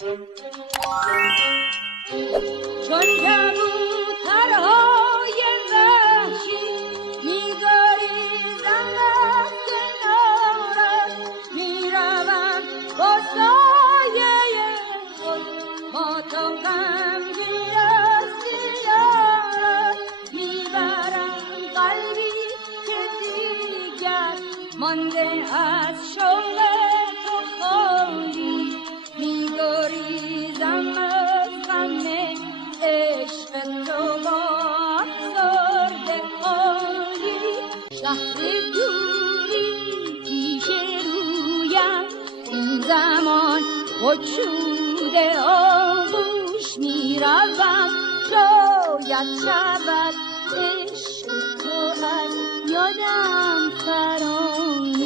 چون کبوترهای وحشی می‌گریزند از کنارت، می‌روند با سایه خود با تو غمگین از دیدارت، می‌برند قلبی که دیگر مانده از شوق تو خالی، می‌گریزم از غم عشق تو با افسرده حالی. شهر دوری پیش رویم این زمان گشوده آغوش می‌روم، شاید شود عشق تو از یادم فراموش.